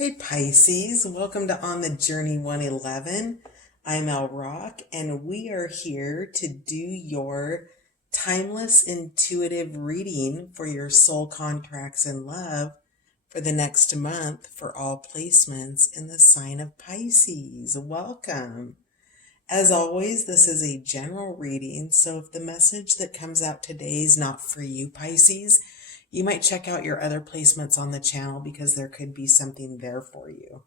Hey Pisces, welcome to On the Journey 111. I'm El Rock, and we are here to do your timeless intuitive reading for your soul contracts in love for the next month for all placements in the sign of Pisces. Welcome. As always, this is a general reading, so if the message that comes out today is not for you, Pisces, you might check out your other placements on the channel because there could be something there for you.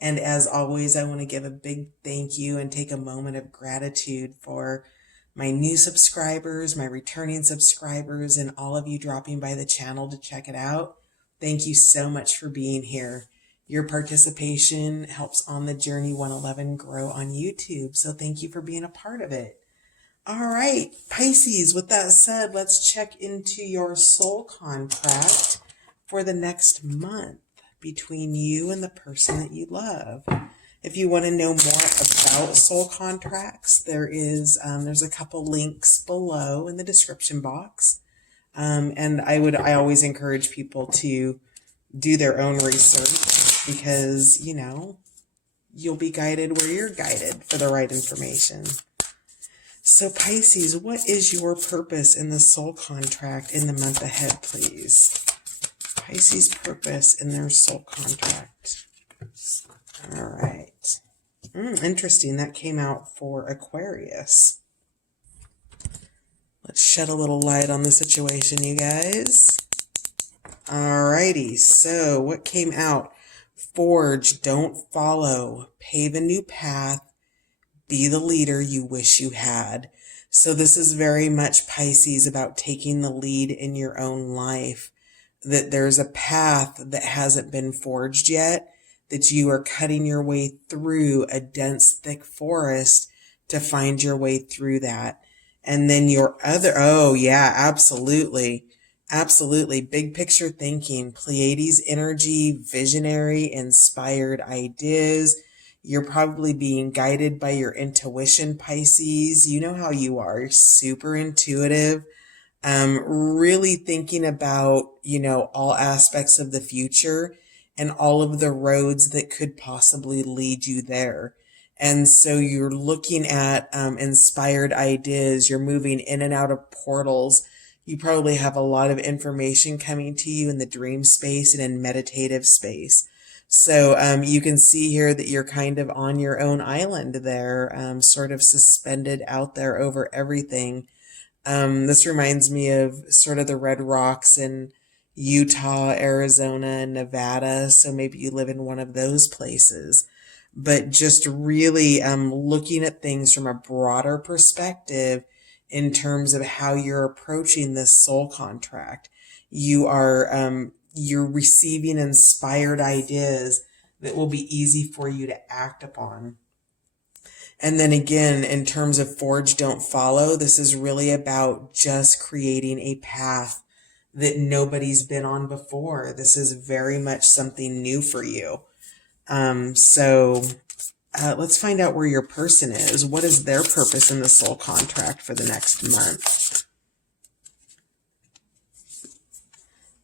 And as always, I want to give a big thank you and take a moment of gratitude for my new subscribers, my returning subscribers, and all of you dropping by the channel to check it out. Thank you so much for being here. Your participation helps On the Journey 111 grow on YouTube, so thank you for being a part of it. All right, Pisces, with that said, let's check into your soul contract for the next month between you and the person that you love. If you want to know more about soul contracts, there's a couple links below in the description box. And I always encourage people to do their own research because, you'll be guided where you're guided for the right information. So Pisces, what is your purpose in the soul contract in the month ahead, please? Pisces' purpose in their soul contract. All right. Interesting. That came out for Aquarius. Let's shed a little light on the situation, you guys. All righty. So what came out? Forge, don't follow. Pave a new path. Be the leader you wish you had. So this is very much Pisces about taking the lead in your own life. That there's a path that hasn't been forged yet, that you are cutting your way through a dense, thick forest to find your way through that. And then absolutely. Absolutely. Big picture thinking, Pleiades energy, visionary, inspired ideas. You're probably being guided by your intuition, Pisces. You know how you are. You're super intuitive. Really thinking about, all aspects of the future and all of the roads that could possibly lead you there. And so you're looking at inspired ideas. You're moving in and out of portals. You probably have a lot of information coming to you in the dream space and in meditative space. So you can see here that you're kind of on your own island there, sort of suspended out there over everything. This reminds me of sort of the red rocks in Utah, Arizona, and Nevada. So maybe you live in one of those places. But just really looking at things from a broader perspective in terms of how you're approaching this soul contract. You're receiving inspired ideas that will be easy for you to act upon. And then again, in terms of forge, don't follow, this is really about just creating a path that nobody's been on before. This is very much something new for you. Let's find out where your person is. What is their purpose in the soul contract for the next month?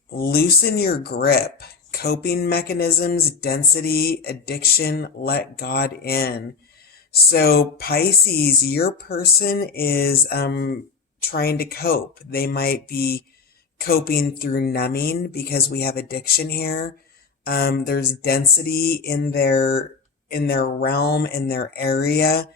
Loosen your grip. Coping mechanisms, density, addiction, let God in. So Pisces, your person is trying to cope. They might be coping through numbing because we have addiction here. There's density in their realm, in their area.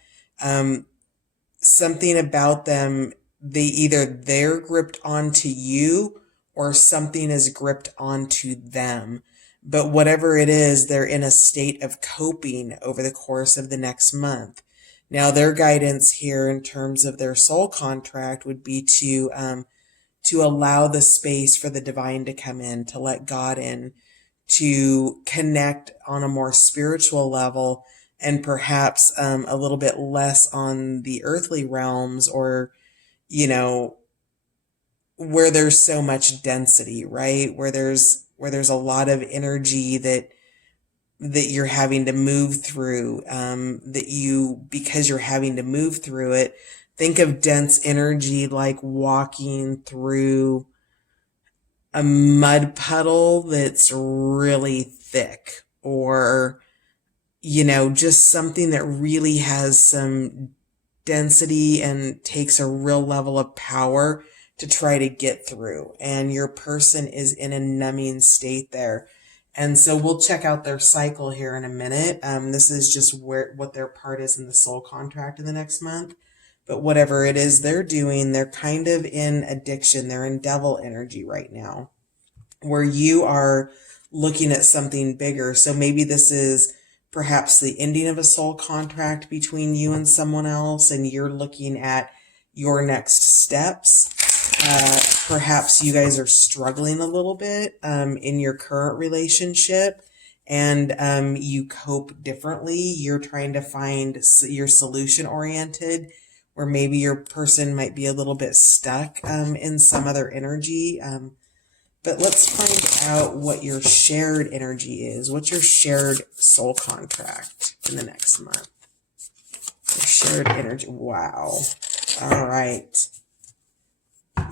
Something about them, they're gripped onto you or something is gripped onto them. But whatever it is, they're in a state of coping over the course of the next month. Now, their guidance here in terms of their soul contract would be to allow the space for the divine to come in, to let God in, to connect on a more spiritual level and perhaps a little bit less on the earthly realms or, where there's so much density, right? Where there's a lot of energy that you're having to move through, because you're having to move through it. Think of dense energy like walking through a mud puddle that's really thick. or, just something that really has some density and takes a real level of power to try to get through. And your person is in a numbing state there. And so we'll check out their cycle here in a minute. This is just what their part is in the soul contract in the next month. But whatever it is they're doing, they're kind of in addiction. They're in devil energy right now, where you are looking at something bigger. So maybe this is perhaps the ending of a soul contract between you and someone else, and you're looking at your next steps. Perhaps you guys are struggling a little bit in your current relationship, and you cope differently. You're trying to find your solution oriented, where maybe your person might be a little bit stuck in some other energy. But let's find out what your shared energy is. What's your shared soul contract in the next month? Your shared energy. Wow. All right.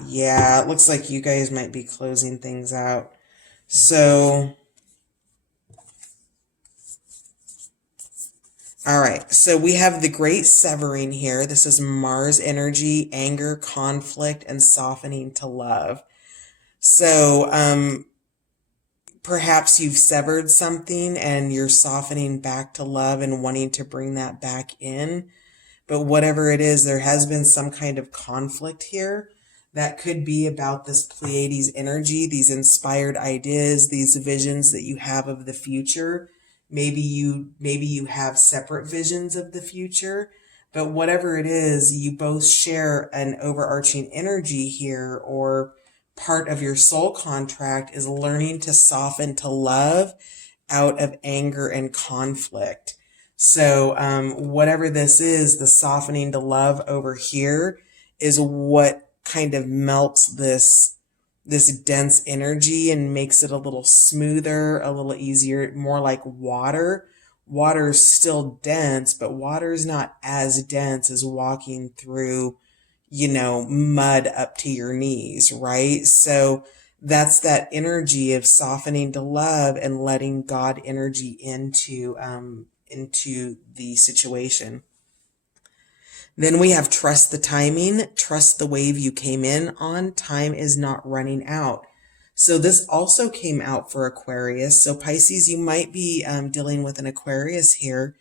Yeah, it looks like you guys might be closing things out. So, all right. So we have the great severing here. This is Mars energy, anger, conflict, and softening to love. So, perhaps you've severed something and you're softening back to love and wanting to bring that back in. But whatever it is, there has been some kind of conflict here that could be about this Pleiades energy, these inspired ideas, these visions that you have of the future. Maybe you have separate visions of the future, but whatever it is, you both share an overarching energy here, or part of your soul contract is learning to soften to love out of anger and conflict. So whatever this is, the softening to love over here is what kind of melts this dense energy and makes it a little smoother, a little easier, more like water. Water is still dense, but water is not as dense as walking through mud up to your knees, right? So that's that energy of softening to love and letting God energy into the situation. Then we have trust the timing, trust the wave you came in on. Time is not running out. So this also came out for Aquarius. So Pisces, you might be dealing with an Aquarius here.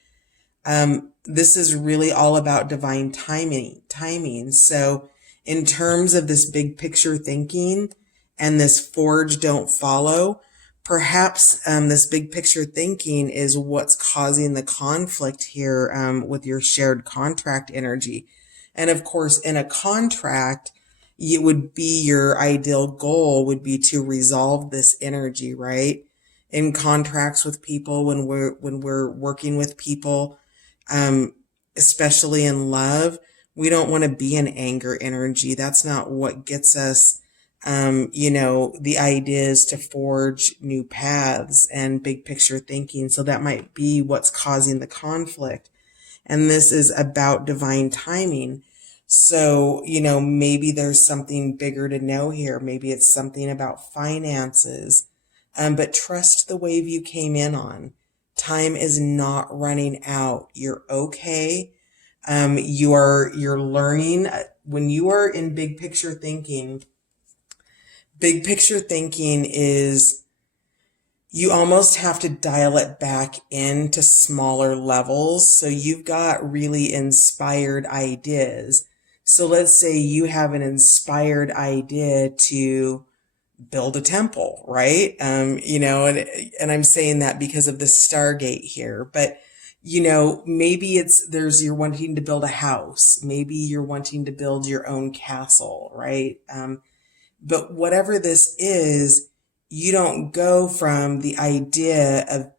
This is really all about divine timing. So in terms of this big picture thinking and this forge don't follow, perhaps this big picture thinking is what's causing the conflict here with your shared contract energy. And of course, in a contract, it would be your ideal goal would be to resolve this energy, right? In contracts with people, when we're working with people, especially in love, we don't want to be in anger energy. That's not what gets us, the ideas to forge new paths and big picture thinking. So that might be what's causing the conflict. And this is about divine timing. So, maybe there's something bigger to know here. Maybe it's something about finances. But trust the wave you came in on. Time is not running out. You're okay. You're learning. When you are in big picture thinking is you almost have to dial it back into smaller levels. So you've got really inspired ideas. So let's say you have an inspired idea to build a temple, right? And I'm saying that because of the Stargate here, but maybe you're wanting to build a house. Maybe you're wanting to build your own castle, right? But whatever this is, you don't go from the idea of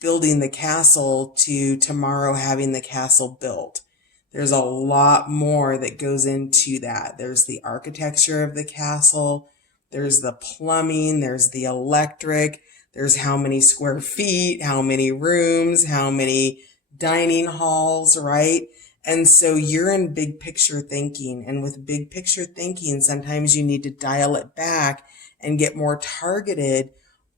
building the castle to tomorrow having the castle built. There's a lot more that goes into that. There's the architecture of the castle. There's the plumbing. There's the electric. There's how many square feet, how many rooms, how many dining halls, right? And so you're in big picture thinking. And with big picture thinking, sometimes you need to dial it back and get more targeted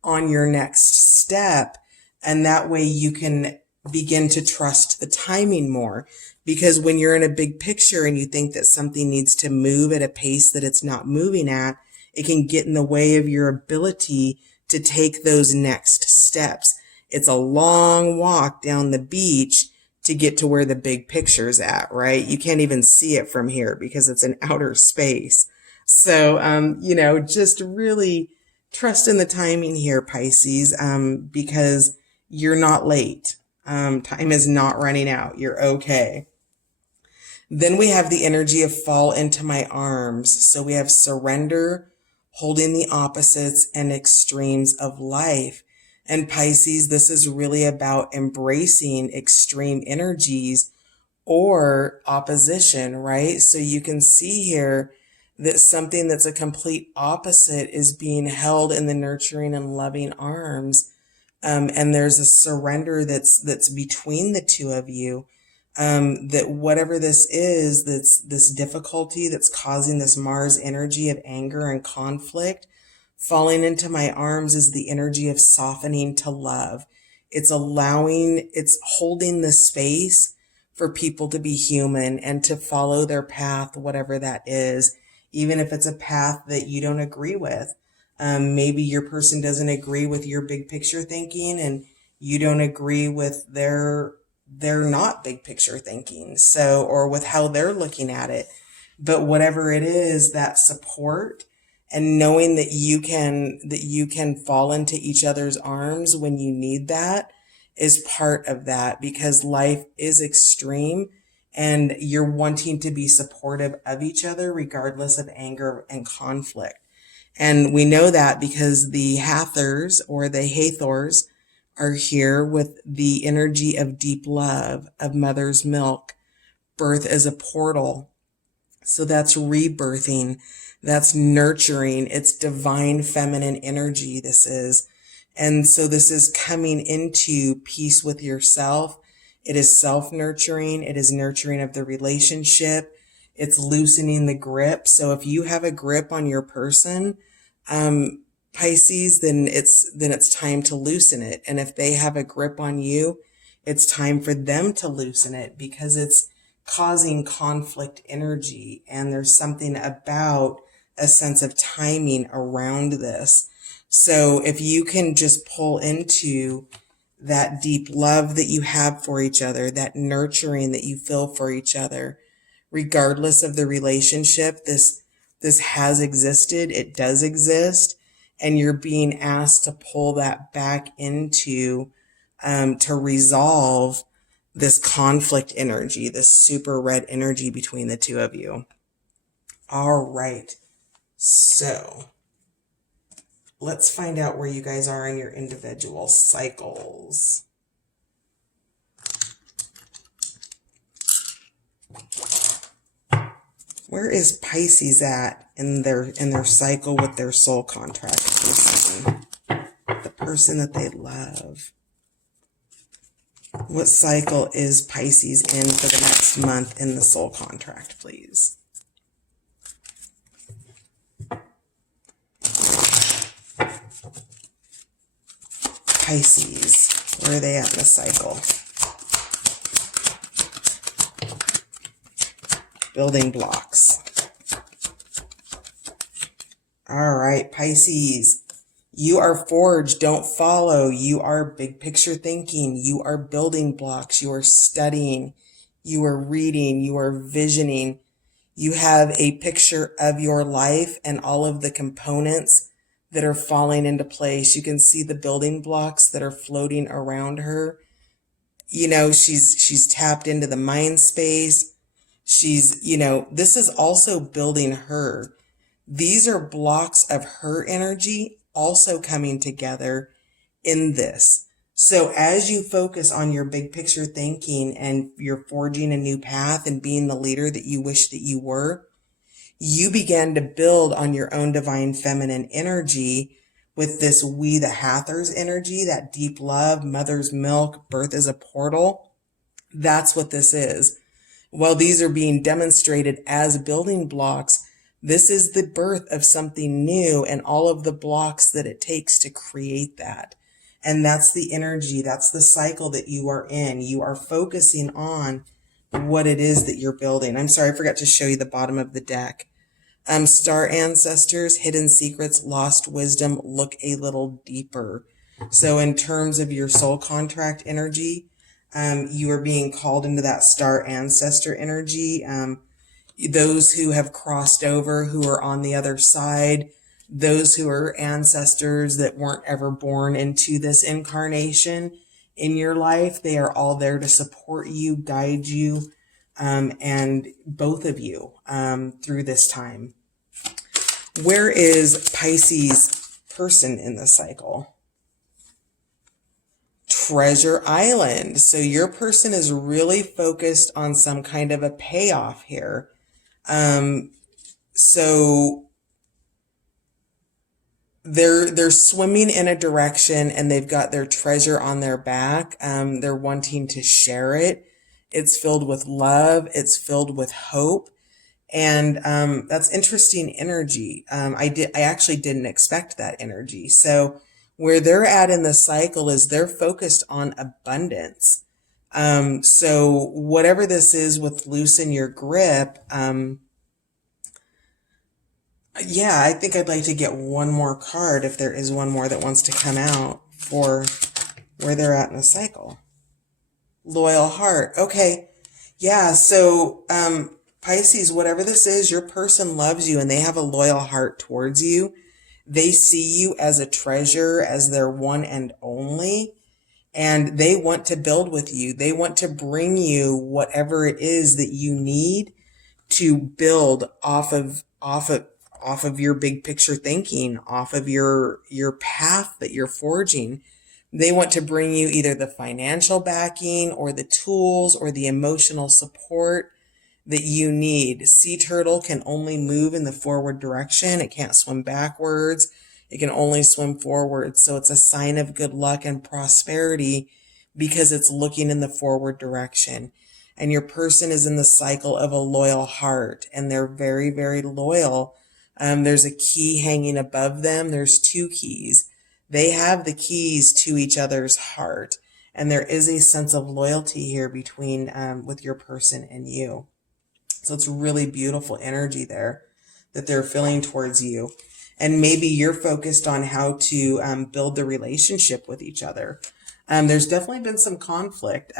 on your next step, And that way you can begin to trust the timing more. Because when you're in a big picture and you think that something needs to move at a pace that it's not moving at, it can get in the way of your ability to take those next steps. It's a long walk down the beach to get to where the big picture's at, right? You can't even see it from here because it's in outer space. So, just really trust in the timing here, Pisces, because you're not late. Time is not running out. You're okay. Then we have the energy of fall into my arms. So we have surrender, holding the opposites and extremes of life. And Pisces, this is really about embracing extreme energies or opposition, right? So you can see here that something that's a complete opposite is being held in the nurturing and loving arms. And there's a surrender that's between the two of you. That whatever this is, that's this difficulty that's causing this Mars energy of anger and conflict, falling into my arms is the energy of softening to love. It's holding the space for people to be human and to follow their path, whatever that is, even if it's a path that you don't agree with. Maybe your person doesn't agree with your big picture thinking and you don't agree with they're not big picture thinking. So, or with how they're looking at it. But whatever it is, that support and knowing that you can fall into each other's arms when you need that is part of that, because life is extreme and you're wanting to be supportive of each other regardless of anger and conflict. And we know that because the Hathors or the Hathors are here with the energy of deep love, of mother's milk, birth as a portal. So that's rebirthing, that's nurturing, it's divine feminine energy, this is. And so this is coming into peace with yourself. It is self-nurturing. It is nurturing of the relationship. It's loosening the grip. So if you have a grip on your person, Pisces, then it's time to loosen it. And if they have a grip on you, it's time for them to loosen it because it's causing conflict energy. And there's something about a sense of timing around this. So if you can just pull into that deep love that you have for each other, that nurturing that you feel for each other, regardless of the relationship, this has existed, it does exist, and you're being asked to pull that back into, to resolve this conflict energy, this super red energy between the two of you. All right. So let's find out where you guys are in your individual cycles. Where is Pisces at in their cycle with their soul contract person? The person that they love. What cycle is Pisces in for the next month in the soul contract, please? Pisces, where are they at in the cycle? Building blocks. All right, Pisces, you are forged, don't follow. You are big picture thinking. You are building blocks. You are studying. You are reading. You are visioning. You have a picture of your life and all of the components that are falling into place. You can see the building blocks that are floating around her. You know, she's tapped into the mind space. She's, this is also building her. These are blocks of her energy also coming together in this. So as you focus on your big picture thinking and you're forging a new path and being the leader that you wish that you were, you began to build on your own divine feminine energy with this we the Hathors energy, that deep love, mother's milk, birth is a portal. That's what this is. While these are being demonstrated as building blocks, this is the birth of something new and all of the blocks that it takes to create that. And that's the energy, that's the cycle that you are in. You are focusing on what it is that you're building. I'm sorry, I forgot to show you the bottom of the deck. Star ancestors, hidden secrets, lost wisdom, look a little deeper. So in terms of your soul contract energy, you are being called into that star ancestor energy. Those who have crossed over, who are on the other side, those who are ancestors that weren't ever born into this incarnation in your life, they are all there to support you, guide you, and both of you through this time. Where is Pisces person in the cycle? Treasure Island. So your person is really focused on some kind of a payoff here. So they're swimming in a direction and they've got their treasure on their back. They're wanting to share it. It's filled with love. It's filled with hope. And that's interesting energy. I actually didn't expect that energy. So where they're at in the cycle is they're focused on abundance. So whatever this is with loosen your grip, yeah, I think I'd like to get one more card if there is one more that wants to come out for where they're at in the cycle. Loyal heart. Okay. Yeah. So, Pisces, whatever this is, your person loves you and they have a loyal heart towards you. They see you as a treasure, as their one and only, and they want to build with you. They want to bring you whatever it is that you need to build off of your big picture thinking, off of your path that you're forging. They want to bring you either the financial backing or the tools or the emotional support that you need. Sea turtle can only move in the forward direction. It can't swim backwards. It can only swim forward. So it's a sign of good luck and prosperity because it's looking in the forward direction. And your person is in the cycle of a loyal heart and they're very, very loyal. There's a key hanging above them. There's two keys. They have the keys to each other's heart. And there is a sense of loyalty here between, with your person and you. So it's really beautiful energy there that they're feeling towards you. And maybe you're focused on how to build the relationship with each other. There's definitely been some conflict.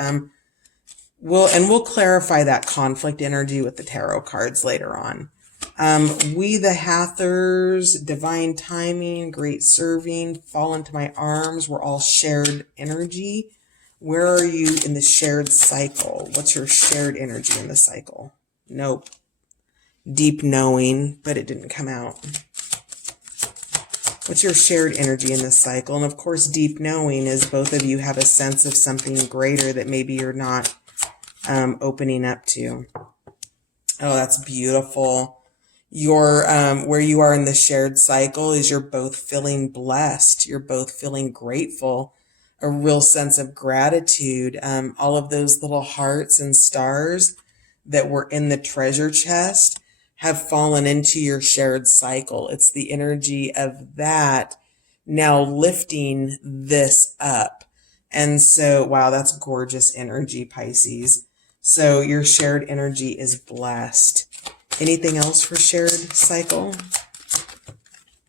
We'll clarify that conflict energy with the tarot cards later on. We the Hathors, divine timing, great serving, fall into my arms. We're all shared energy. Where are you in the shared cycle? What's your shared energy in the cycle? Nope. Deep knowing, but it didn't come out. What's your shared energy in this cycle? And of course, deep knowing is both of you have a sense of something greater that maybe you're not opening up to. Oh, that's beautiful. Your where you are in the shared cycle is you're both feeling blessed. You're both feeling grateful, a real sense of gratitude. All of those little hearts and stars that were in the treasure chest have fallen into your shared cycle. It's the energy of that now lifting this up. And so, wow, that's gorgeous energy, Pisces. So your shared energy is blessed. Anything else for shared cycle?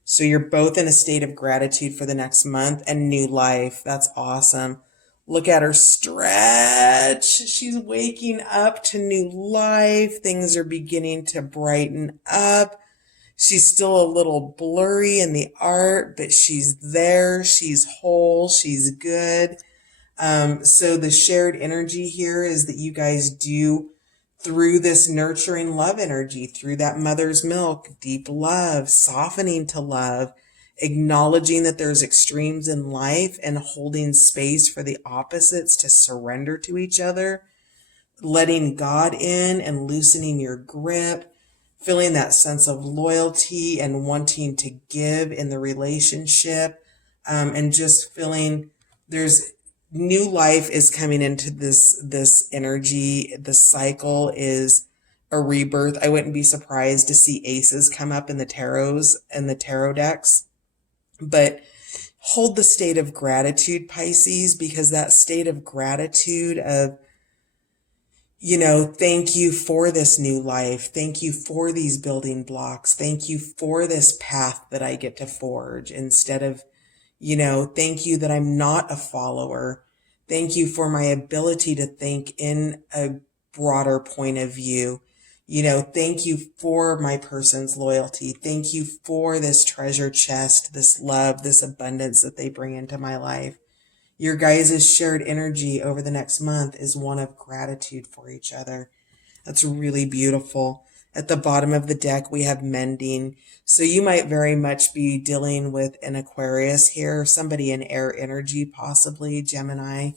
So you're both in a state of gratitude for the next month and new life. That's awesome. Look at her stretch. She's waking up to new life. Things are beginning to brighten up. She's still a little blurry in the art, but she's there. She's whole. She's good. So the shared energy here is that you guys do, through this nurturing love energy, through that mother's milk, deep love, softening to love, acknowledging that there's extremes in life and holding space for the opposites to surrender to each other, letting God in and loosening your grip, feeling that sense of loyalty and wanting to give in the relationship, and just feeling there's new life is coming into this energy. The cycle is a rebirth. I wouldn't be surprised to see aces come up in the tarot decks. But hold the state of gratitude, Pisces, because that state of gratitude of, thank you for this new life. Thank you for these building blocks. Thank you for this path that I get to forge instead of, thank you that I'm not a follower. Thank you for my ability to think in a broader point of view. Thank you for my person's loyalty. Thank you for this treasure chest, this love, this abundance that they bring into my life. Your guys' shared energy over the next month is one of gratitude for each other. That's really beautiful. At the bottom of the deck, we have mending. So you might very much be dealing with an Aquarius here, somebody in air energy, possibly Gemini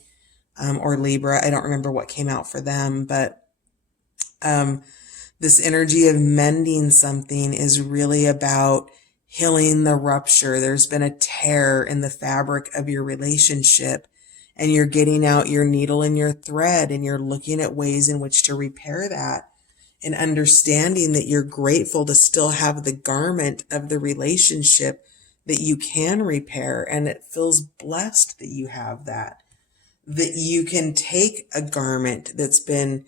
or Libra. I don't remember what came out for them, but this energy of mending something is really about healing the rupture. There's been a tear in the fabric of your relationship, and you're getting out your needle and your thread, and you're looking at ways in which to repair that, and understanding that you're grateful to still have the garment of the relationship that you can repair. And it feels blessed that you have that you can take a garment that's been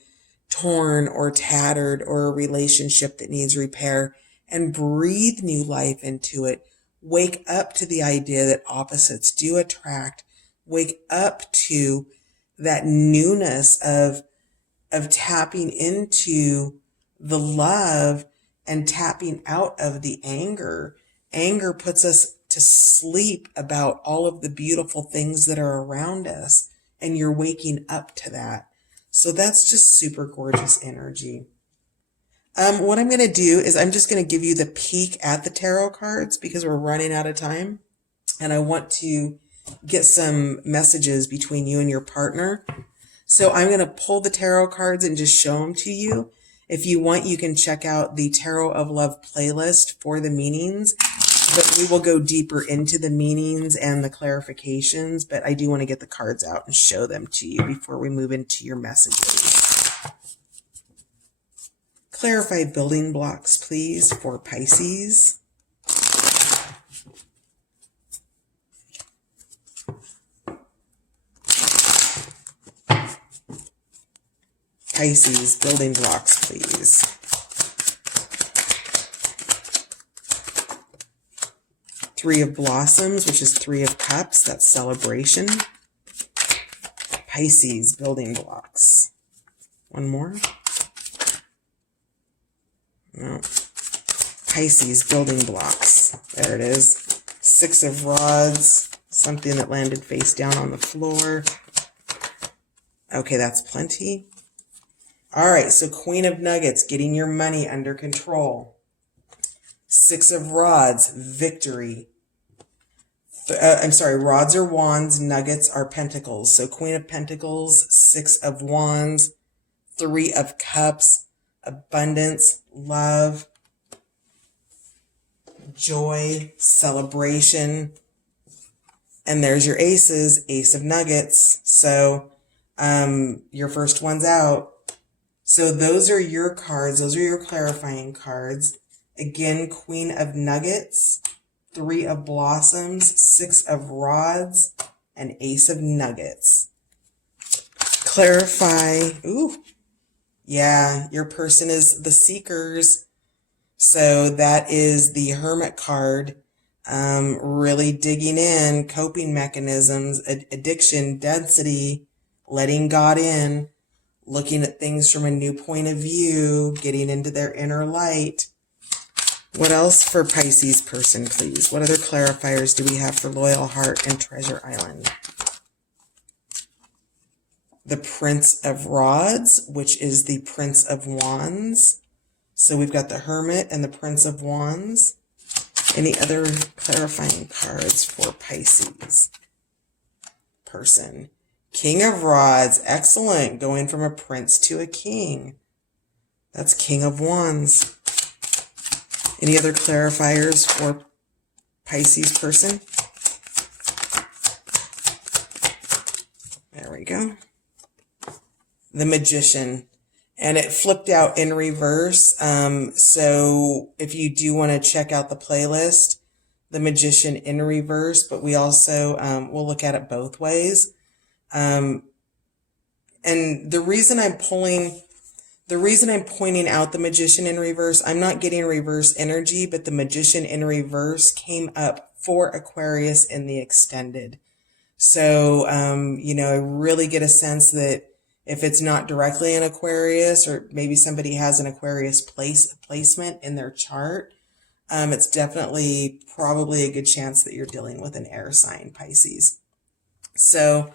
torn or tattered, or a relationship that needs repair, and breathe new life into it. Wake up to the idea that opposites do attract. Wake up to that newness of tapping into the love and tapping out of the anger. Anger puts us to sleep about all of the beautiful things that are around us, and you're waking up to that. So that's just super gorgeous energy. What I'm going to do is I'm just going to give you the peek at the tarot cards because we're running out of time. And I want to get some messages between you and your partner. So I'm going to pull the tarot cards and just show them to you. If you want, you can check out the Tarot of Love playlist for the meanings. But we will go deeper into the meanings and the clarifications. But I do want to get the cards out and show them to you before we move into your messages. Clarify building blocks, please, for Pisces. Pisces, building blocks, please. Three of Blossoms, which is Three of Cups. That's celebration. Pisces, building blocks. One more. No. Pisces, building blocks. There it is. Six of Rods. Something that landed face down on the floor. Okay, that's plenty. All right, so Queen of Nuggets, getting your money under control. Six of Rods, victory. Rods are wands, nuggets are pentacles. So Queen of Pentacles, Six of Wands, Three of Cups, abundance, love, joy, celebration. And there's your aces, Ace of Nuggets. So your first one's out. So those are your cards. Those are your clarifying cards. Again, Queen of Nuggets, Three of Blossoms, Six of Rods, and Ace of Nuggets. Clarify. Ooh. Yeah, your person is the Seekers. So that is the Hermit card. Really digging in, coping mechanisms, addiction, density, letting God in, looking at things from a new point of view, getting into their inner light. What else for Pisces person, please? What other clarifiers do we have for Loyal Heart and Treasure Island? The Prince of Rods, which is the Prince of Wands. So we've got the Hermit and the Prince of Wands. Any other clarifying cards for Pisces person? King of Rods, excellent. Going from a prince to a king. That's King of Wands. Any other clarifiers for Pisces person? There we go. The Magician. And it flipped out in reverse. So if you do want to check out the playlist, the Magician in reverse, but we also will look at it both ways. And the reason I'm pointing out the Magician in reverse, I'm not getting reverse energy, but the Magician in reverse came up for Aquarius in the extended. So, I really get a sense that if it's not directly an Aquarius, or maybe somebody has an Aquarius placement in their chart, it's definitely probably a good chance that you're dealing with an air sign, Pisces. So,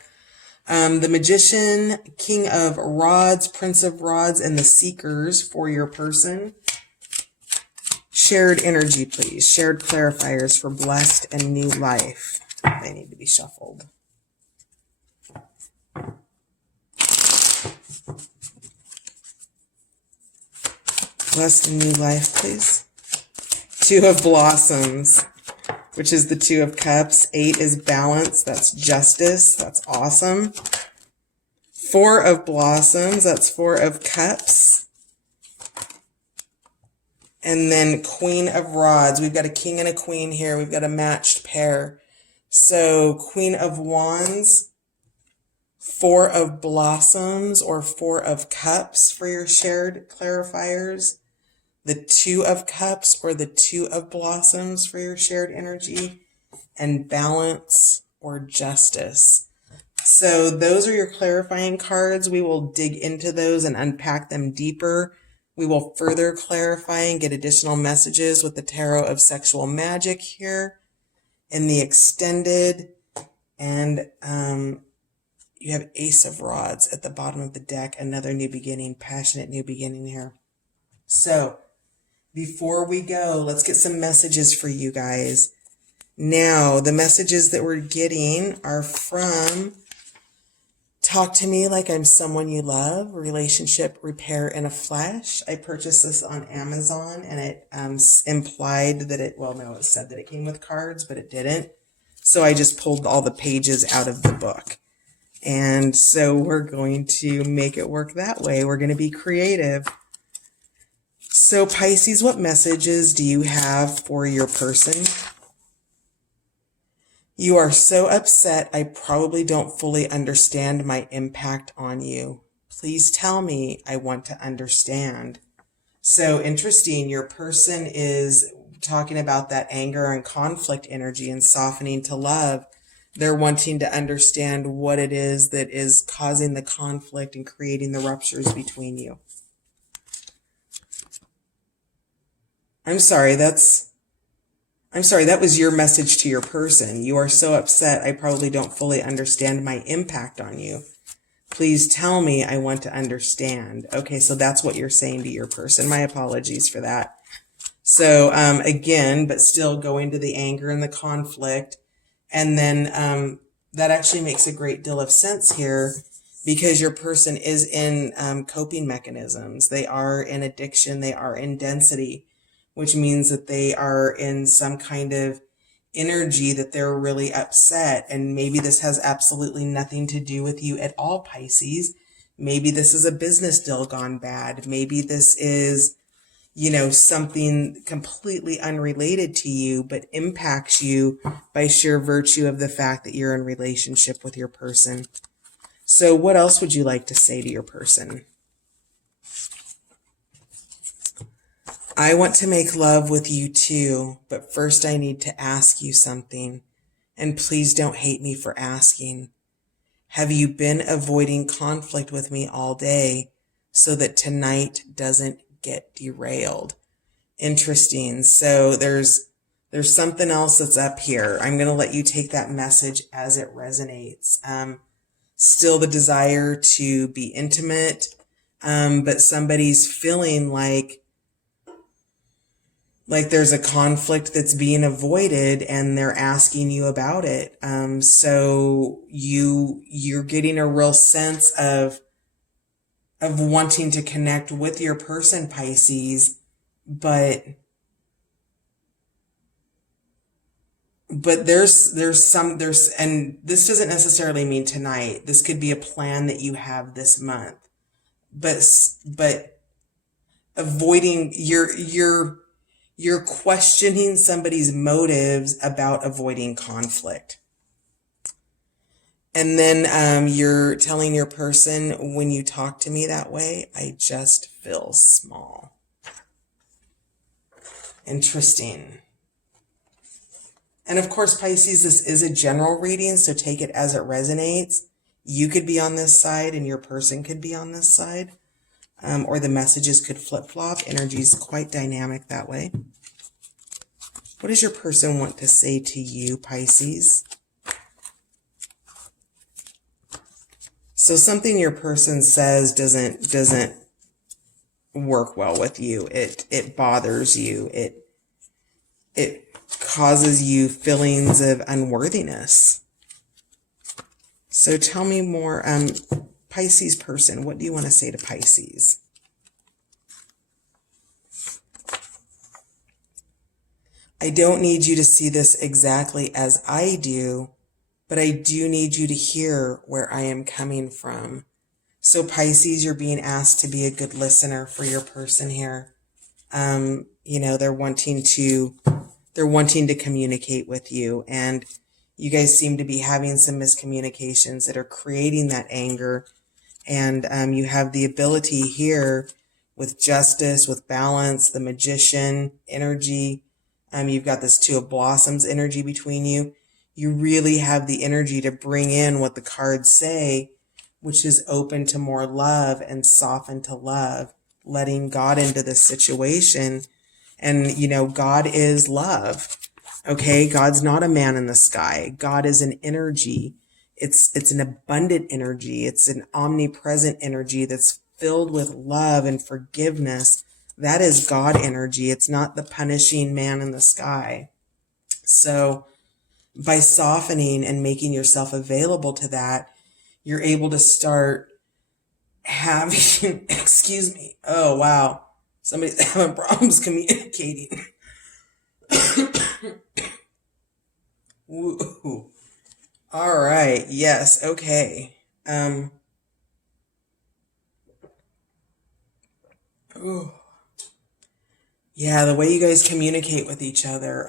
the Magician, King of Rods, Prince of Rods, and the Seekers for your person. Shared energy, please. Shared clarifiers for blessed and new life. They need to be shuffled. Blessed and new life, please. Two of Blossoms, which is the Two of Cups. 8 is balance. That's justice. That's awesome. 4 of Blossoms. That's 4 of Cups. And then Queen of Rods. We've got a king and a queen here. We've got a matched pair. So Queen of Wands, 4 of Blossoms, or 4 of Cups for your shared clarifiers. The 2 of Cups or the 2 of Blossoms for your shared energy. And balance or justice. So those are your clarifying cards. We will dig into those and unpack them deeper. We will further clarify and get additional messages with the Tarot of Sexual Magic here in the extended. And you have Ace of Rods at the bottom of the deck. Another new beginning, passionate new beginning here. So before we go, let's get some messages for you guys. Now, the messages that we're getting are from Talk to Me Like I'm Someone You Love, Relationship Repair in a Flesh. I purchased this on Amazon, and it implied that it said that it came with cards, but it didn't. So I just pulled all the pages out of the book. And so we're going to make it work that way. We're going to be creative. So Pisces, what messages do you have for your person? You are so upset, I probably don't fully understand my impact on you. Please tell me, I want to understand. So interesting, your person is talking about that anger and conflict energy and softening to love. They're wanting to understand what it is that is causing the conflict and creating the ruptures between you. I'm sorry, that was your message to your person. You are so upset, I probably don't fully understand my impact on you. Please tell me, I want to understand. Okay, so that's what you're saying to your person. My apologies for that. So, again, but still going to the anger and the conflict. And then that actually makes a great deal of sense here because your person is in coping mechanisms. They are in addiction. They are in density, which means that they are in some kind of energy that they're really upset. And maybe this has absolutely nothing to do with you at all, Pisces. Maybe this is a business deal gone bad. Maybe this is, something completely unrelated to you, but impacts you by sheer virtue of the fact that you're in relationship with your person. So what else would you like to say to your person? I want to make love with you too, but first I need to ask you something, and please don't hate me for asking. Have you been avoiding conflict with me all day so that tonight doesn't get derailed? Interesting. So there's something else that's up here. I'm going to let you take that message as it resonates. Still the desire to be intimate, but somebody's feeling like there's a conflict that's being avoided and they're asking you about it. So you're getting a real sense of wanting to connect with your person, Pisces, but there's and this doesn't necessarily mean tonight. This could be a plan that you have this month, but avoiding You're questioning somebody's motives about avoiding conflict. And then you're telling your person, when you talk to me that way, I just feel small. Interesting. And of course, Pisces, this is a general reading, so take it as it resonates. You could be on this side and your person could be on this side. Or the messages could flip-flop. Energy is quite dynamic that way. What does your person want to say to you, Pisces? So something your person says doesn't work well with you. It bothers you. It causes you feelings of unworthiness. So tell me more, Pisces person, what do you want to say to Pisces? I don't need you to see this exactly as I do, but I do need you to hear where I am coming from. So Pisces, you're being asked to be a good listener for your person here. They're wanting to communicate with you, and you guys seem to be having some miscommunications that are creating that anger. And you have the ability here with justice, with balance, the magician energy. You've got this Two of Blossoms energy between you. You really have the energy to bring in what the cards say, which is open to more love and soften to love, letting God into this situation. And, God is love. Okay, God's not a man in the sky. God is an energy. It's an abundant energy. It's an omnipresent energy that's filled with love and forgiveness. That is God energy. It's not the punishing man in the sky. So by softening and making yourself available to that, you're able to start having, excuse me. Oh, wow. Somebody's having problems communicating. Woo. All right. Yes. Okay. Ooh. Yeah, the way you guys communicate with each other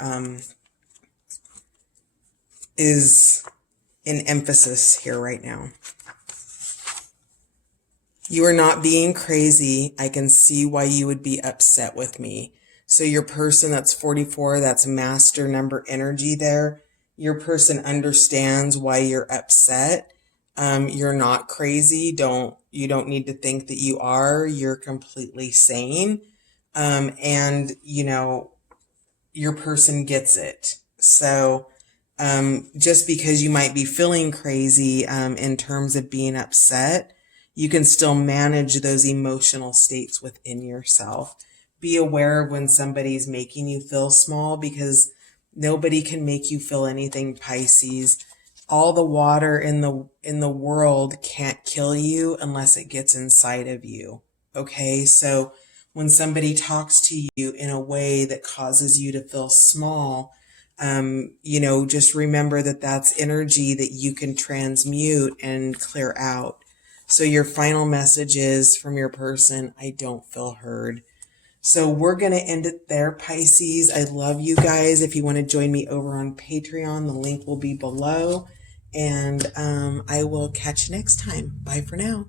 is an emphasis here right now. You are not being crazy. I can see why you would be upset with me. So your person, that's 44, that's master number energy there. Your person understands why you're upset. You're not crazy. You don't need to think that you are. You're completely sane. And your person gets it. So, just because you might be feeling crazy, in terms of being upset, you can still manage those emotional states within yourself. Be aware of when somebody's making you feel small, because nobody can make you feel anything, Pisces. All the water in the world can't kill you unless it gets inside of you. Okay? So when somebody talks to you in a way that causes you to feel small, just remember that that's energy that you can transmute and clear out. So your final message is from your person, I don't feel heard. So we're going to end it there, Pisces. I love you guys. If you want to join me over on Patreon, the link will be below. And I will catch you next time. Bye for now.